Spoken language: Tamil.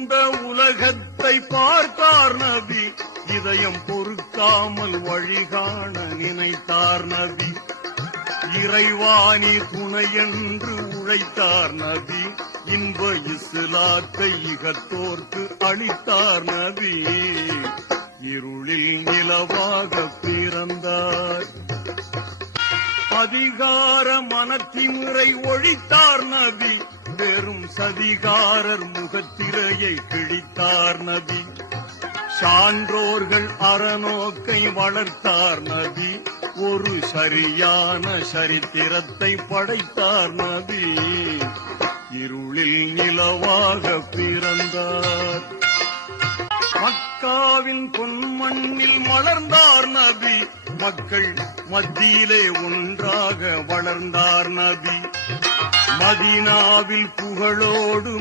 இந்த உலகத்தை பார்த்தார் நபி, இதயம் பொறுக்காமல் வழிகாண நினைத்தார் நபி. இறைவாணி துணை என்று உழைத்தார் நபி, இன்ப இஸ்லாத்தை இகத்தோர்க்கு அளித்தார் நபி. இருளில் நிலவாக பிறந்தார், அதிகார மனத்திமுறை ஒழித்தார் நபி. வெறும் சதிகாரர் முகத்திரையை கிழித்தார் நபி. சான்றோர்கள் அறநோக்கை வளர்த்தார் நபி, ஒரு சரியான சரித்திரத்தை படைத்தார் நபி. இருளில் நிலவாக பிறந்தார், மக்காவின் பொன்மண்ணில் மலர்ந்தார் நபி. மக்கள் மத்தியிலே ஒன்றாக வளர்ந்தார் நபி. மதீனாவில் புகழோடு